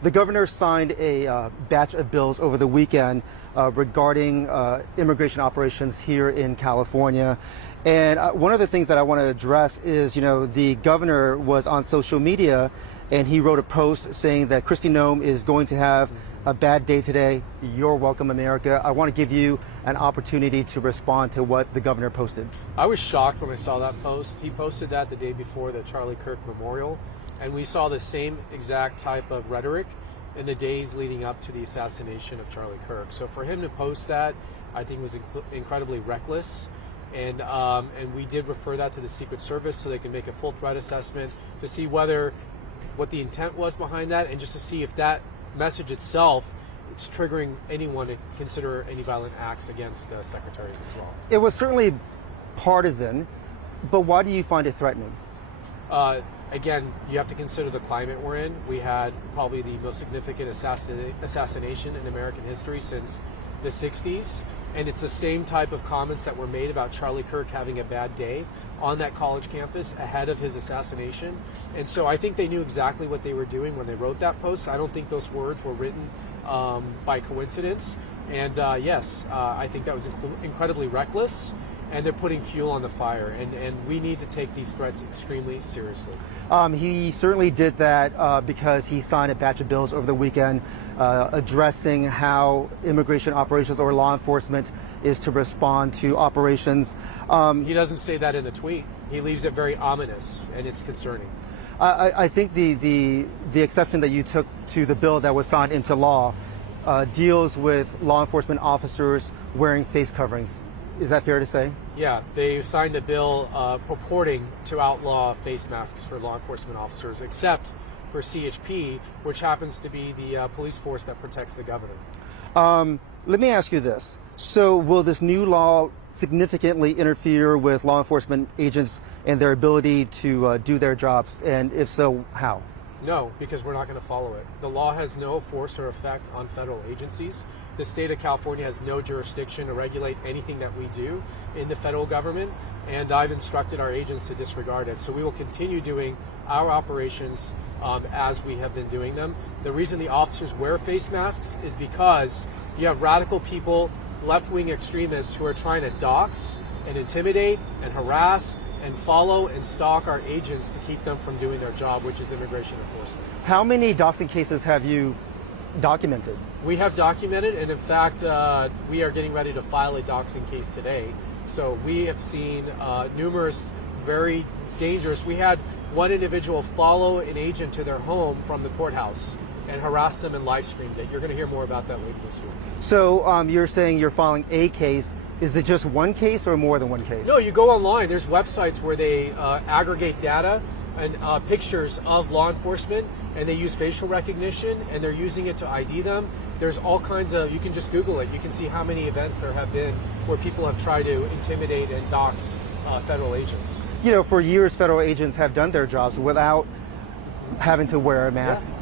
The governor signed a batch of bills over the weekend regarding immigration operations here in California. And one of the things that I want to address is, the governor was on social media and he wrote a post saying that Kristi Noem is going to have a bad day today. You're welcome, America. I want to give you an opportunity to respond to what the governor posted. I was shocked when I saw that post. He posted that the day before the Charlie Kirk Memorial, and we saw the same exact type of rhetoric in the days leading up to the assassination of Charlie Kirk. So for him to post that, I think was incredibly reckless. And we did refer that to the Secret Service so they can make a full threat assessment to see what the intent was behind that, and just to see if that message itself is triggering anyone to consider any violent acts against the secretary as well. It was certainly partisan, but why do you find it threatening? Again, you have to consider the climate we're in. We had probably the most significant assassination in American history since the 60s. And it's the same type of comments that were made about Charlie Kirk having a bad day on that college campus ahead of his assassination. And so I think they knew exactly what they were doing when they wrote that post. I don't think those words were written by coincidence. And yes, I think that was incredibly reckless. And they're putting fuel on the fire, and we need to take these threats extremely seriously. He certainly did that because he signed a batch of bills over the weekend addressing how immigration operations or law enforcement is to respond to operations. He doesn't say that in the tweet. He leaves it very ominous, and it's concerning. I think the exception that you took to the bill that was signed into law deals with law enforcement officers wearing face coverings. Is that fair to say? Yeah, they signed a bill purporting to outlaw face masks for law enforcement officers, except for CHP, which happens to be the police force that protects the governor. Let me ask you this. So will this new law significantly interfere with law enforcement agents and their ability to do their jobs? And if so, how? No, because we're not going to follow it. The law has no force or effect on federal agencies. The state of California has no jurisdiction to regulate anything that we do in the federal government, and I've instructed our agents to disregard it. So we will continue doing our operations as we have been doing them. The reason the officers wear face masks is because you have radical people, left-wing extremists who are trying to dox and intimidate and harass and follow and stalk our agents to keep them from doing their job, which is immigration enforcement. How many doxing cases have you documented? We have documented, and in fact, we are getting ready to file a doxing case today. So we have seen numerous very dangerous. We had one individual follow an agent to their home from the courthouse and harass them and live streamed it. You're going to hear more about that later this week. So you're saying you're filing a case. Is it just one case or more than one case? No, you go online. There's websites where they aggregate data and pictures of law enforcement, and they use facial recognition, and they're using it to ID them. There's all kinds of, you can just Google it. You can see how many events there have been where people have tried to intimidate and dox federal agents. For years, federal agents have done their jobs without having to wear a mask. Yeah.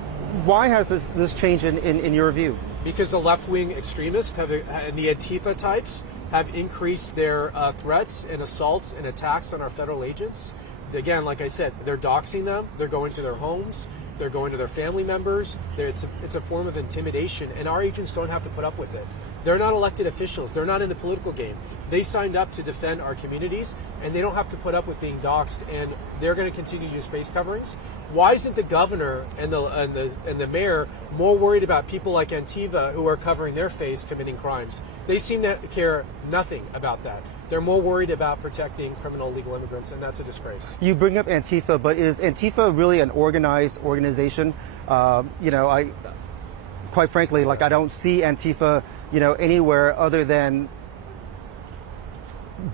Why has this changed in your view? Because the left-wing extremists and the Antifa types have increased their threats and assaults and attacks on our federal agents. Again, like I said, they're doxing them, they're going to their homes, they're going to their family members. It's a form of intimidation, and our agents don't have to put up with it. They're not elected officials. They're not in the political game. They signed up to defend our communities, and they don't have to put up with being doxed, and they're going to continue to use face coverings. Why isn't the governor and the mayor more worried about people like Antifa who are covering their face committing crimes? They seem to care nothing about that. They're more worried about protecting criminal illegal immigrants, and that's a disgrace. You bring up Antifa, but is Antifa really an organized organization? Quite frankly, I don't see Antifa, anywhere other than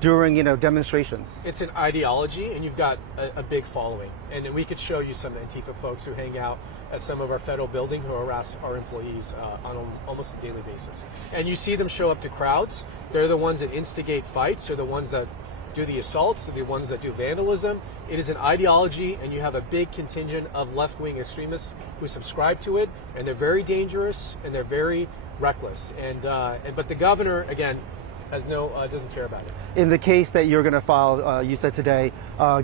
during, demonstrations. It's an ideology, and you've got a big following. And we could show you some Antifa folks who hang out at some of our federal buildings who harass our employees on almost a daily basis. And you see them show up to crowds. They're the ones that instigate fights. They're the ones that do the assaults. They're the ones that do vandalism. It is an ideology, and you have a big contingent of left-wing extremists who subscribe to it, and they're very dangerous, and they're very reckless. But the governor, again, doesn't care about it. In the case that you're going to file, you said today,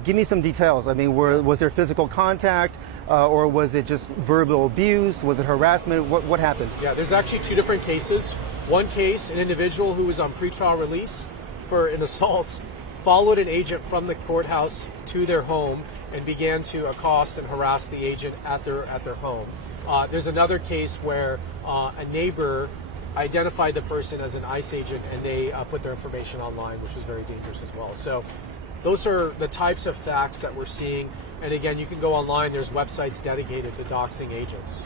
give me some details. I mean, was there physical contact, or was it just verbal abuse? Was it harassment? What happened? Yeah, there's actually two different cases. One case, an individual who was on pretrial release for an assault followed an agent from the courthouse to their home and began to accost and harass the agent at their home. There's another case where a neighbor identified the person as an ICE agent, and they put their information online, which was very dangerous as well. So those are the types of facts that we're seeing. And again, you can go online. There's websites dedicated to doxing agents.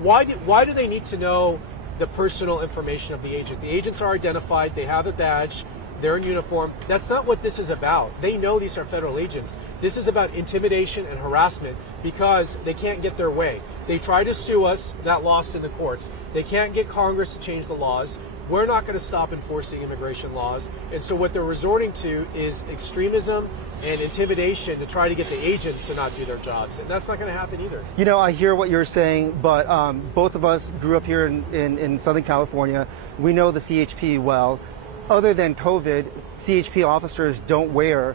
Why do they need to know the personal information of the agent? The agents are identified. They have a badge. They're in uniform. That's not what this is about. They know these are federal agents. This is about intimidation and harassment because they can't get their way. They try to sue us, that lost in the courts. They can't get Congress to change the laws. We're not going to stop enforcing immigration laws. And so what they're resorting to is extremism and intimidation to try to get the agents to not do their jobs. And that's not going to happen either. You know, I hear what you're saying, but both of us grew up here in Southern California. We know the CHP well. Other than COVID, CHP officers don't wear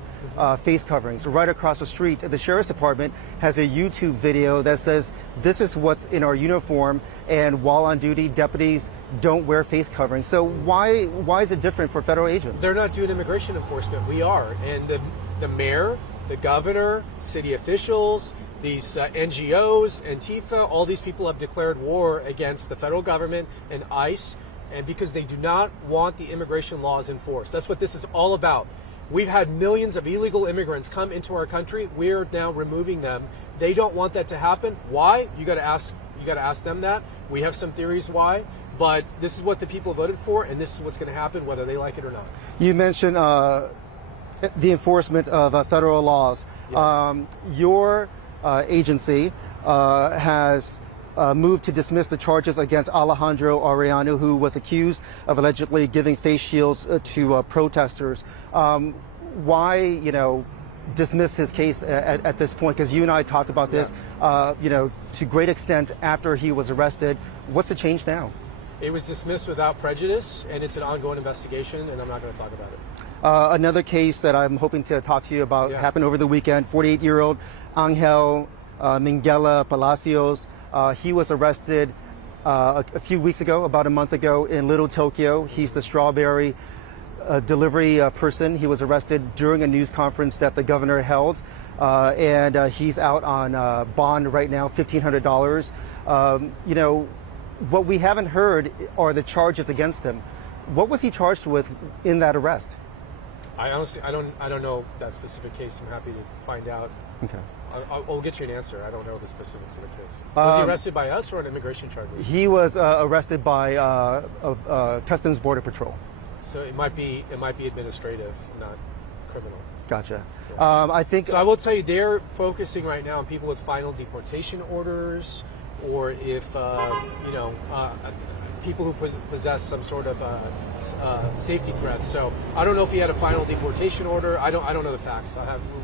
face coverings. Right across the street, the Sheriff's Department has a YouTube video that says this is what's in our uniform, and while on duty, deputies don't wear face coverings. So why is it different for federal agents? They're not doing immigration enforcement. We are. And the mayor, the governor, city officials, these NGOs, Antifa, all these people have declared war against the federal government and ICE, and because they do not want the immigration laws enforced. That's what this is all about. We've had millions of illegal immigrants come into our country. We're now removing them. They don't want that to happen. Why? You got to ask them that. We have some theories why, but this is what the people voted for, and this is what's going to happen whether they like it or not. You mentioned the enforcement of federal laws. Yes. Your agency has moved to dismiss the charges against Alejandro Arellano, who was accused of allegedly giving face shields to protesters. Why, dismiss his case at this point? Because you and I talked about this, to great extent after he was arrested. What's the change now? It was dismissed without prejudice, and it's an ongoing investigation, and I'm not going to talk about it. Another case that I'm hoping to talk to you about happened over the weekend. 48-year-old Angel Minguela Palacios. He was arrested a few weeks ago, about a month ago, in Little Tokyo. He's the strawberry delivery person. He was arrested during a news conference that the governor held, and he's out on bond right now, $1,500. What we haven't heard are the charges against him. What was he charged with in that arrest? I honestly, I don't know that specific case. I'm happy to find out. Okay. I'll get you an answer. I don't know the specifics of the case. Was he arrested by us or on immigration charges? He was arrested by Customs Border Patrol. So it might be administrative, not criminal. Gotcha. Yeah. I think. So I will tell you, they're focusing right now on people with final deportation orders, or if people who possess some sort of safety threats. So I don't know if he had a final deportation order. I don't know the facts.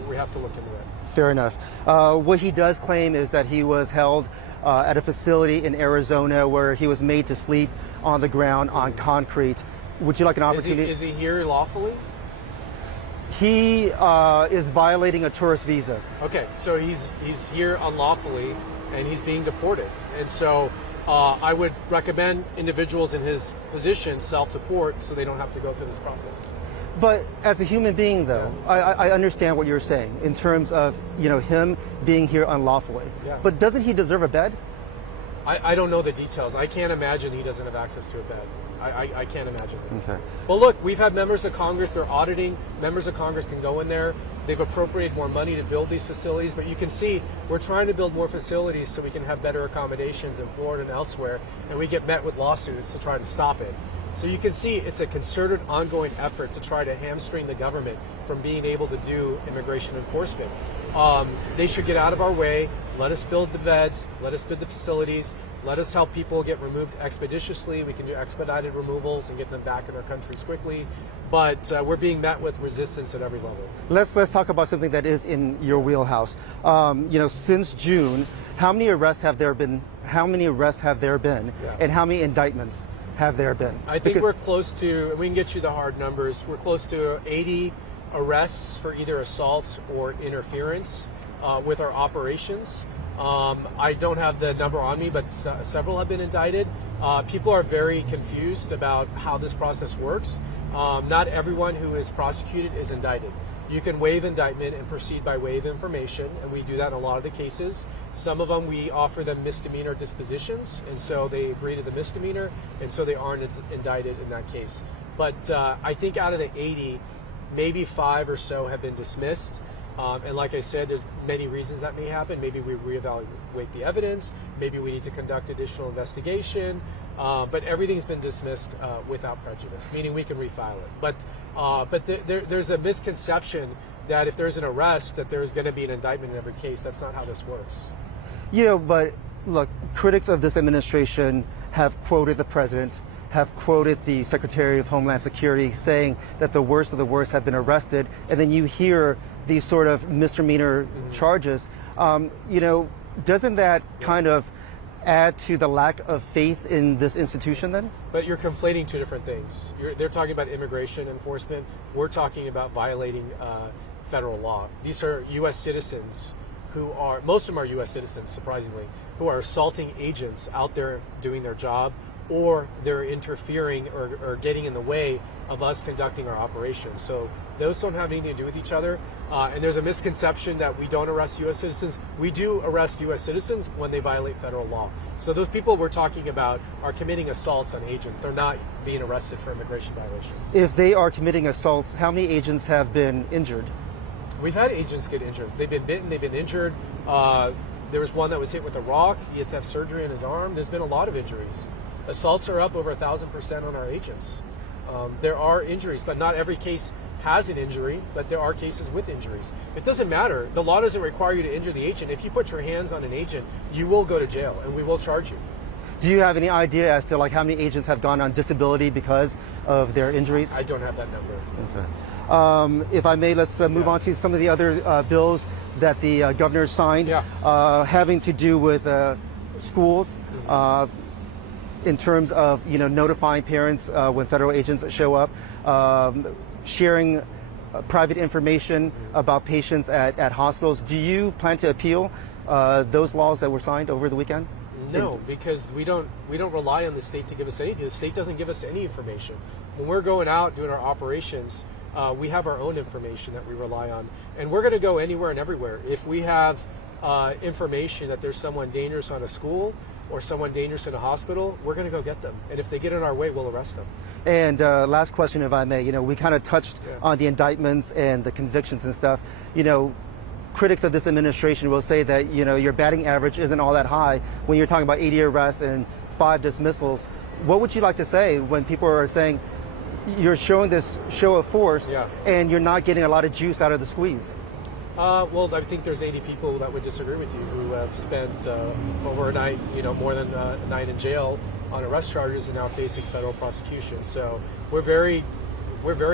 We have to look into it. Fair enough. What he does claim is that he was held at a facility in Arizona where he was made to sleep on the ground on concrete. Would you like an opportunity? Is he here lawfully? He is violating a tourist visa. Okay, so he's here unlawfully, and he's being deported. And so I would recommend individuals in his position self-deport so they don't have to go through this process. But as a human being, though, I understand what you're saying in terms of him being here unlawfully. Yeah. But doesn't he deserve a bed? I don't know the details. I can't imagine he doesn't have access to a bed. I can't imagine it. Okay. Well, look, we've had members of Congress. They're auditing. Members of Congress can go in there. They've appropriated more money to build these facilities, but you can see we're trying to build more facilities so we can have better accommodations in Florida and elsewhere, and we get met with lawsuits to try to stop it. So you can see it's a concerted, ongoing effort to try to hamstring the government from being able to do immigration enforcement. They should get out of our way. Let us build the beds. Let us build the facilities. Let us help people get removed expeditiously. We can do expedited removals and get them back in our countries quickly. But we're being met with resistance at every level. Let's talk about something that is in your wheelhouse. Since June, how many arrests have there been? Yeah. And how many indictments have there been? I think we're close to, we can get you the hard numbers, we're close to 80 arrests for either assaults or interference with our operations. I don't have the number on me, but several have been indicted. People are very confused about how this process works. Not everyone who is prosecuted is indicted. You can waive indictment and proceed by way of information, and we do that in a lot of the cases. Some of them we offer them misdemeanor dispositions, and so they agree to the misdemeanor, and so they aren't indicted in that case. But I think out of the 80, maybe 5 or so have been dismissed. And like I said, there's many reasons that may happen. Maybe we reevaluate the evidence. Maybe we need to conduct additional investigation. But everything's been dismissed without prejudice, meaning we can refile it. But there's a misconception that if there's an arrest, that there's going to be an indictment in every case. That's not how this works. But look, critics of this administration have quoted the president, have quoted the Secretary of Homeland Security saying that the worst of the worst have been arrested, and then you hear these sort of misdemeanor charges. Doesn't that kind of add to the lack of faith in this institution then? But you're conflating two different things. They're talking about immigration enforcement. We're talking about violating federal law. These are U.S. citizens who are, most of them are U.S. citizens, surprisingly, who are assaulting agents out there doing their job, or they're interfering or getting in the way of us conducting our operations. So those don't have anything to do with each other. And there's a misconception that we don't arrest U.S. citizens. We do arrest U.S. citizens when they violate federal law. So those people we're talking about are committing assaults on agents. They're not being arrested for immigration violations. If they are committing assaults, how many agents have been injured? We've had agents get injured. They've been bitten, they've been injured. There was one that was hit with a rock. He had to have surgery on his arm. There's been a lot of injuries. Assaults are up over 1,000% on our agents. There are injuries, but not every case has an injury, but there are cases with injuries. It doesn't matter. The law doesn't require you to injure the agent. If you put your hands on an agent, you will go to jail, and we will charge you. Do you have any idea as to like how many agents have gone on disability because of their injuries? I don't have that number. Okay. If I may, let's move on to some of the other bills that the governor signed, having to do with schools. In terms of notifying parents when federal agents show up, sharing private information about patients at hospitals. Do you plan to appeal those laws that were signed over the weekend? No, because we don't rely on the state to give us anything. The state doesn't give us any information. When we're going out doing our operations, we have our own information that we rely on, and we're going to go anywhere and everywhere. If we have information that there's someone dangerous on a school or someone dangerous in a hospital, we're going to go get them. And if they get in our way, we'll arrest them. And last question, if I may, we kind of touched on the indictments and the convictions and stuff. Critics of this administration will say that, your batting average isn't all that high when you're talking about 80 arrests and 5 dismissals. What would you like to say when people are saying you're showing this show of force and you're not getting a lot of juice out of the squeeze? Well, I think there's 80 people that would disagree with you who have spent over a night, more than a night in jail on arrest charges and now facing federal prosecution. So we're very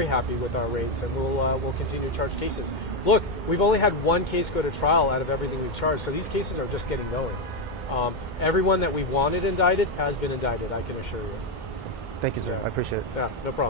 happy with our rates, and we'll continue to charge cases. Look, we've only had one case go to trial out of everything we've charged, so these cases are just getting going. Everyone that we've wanted indicted has been indicted, I can assure you. Thank you, sir. I appreciate it. Yeah, no problem.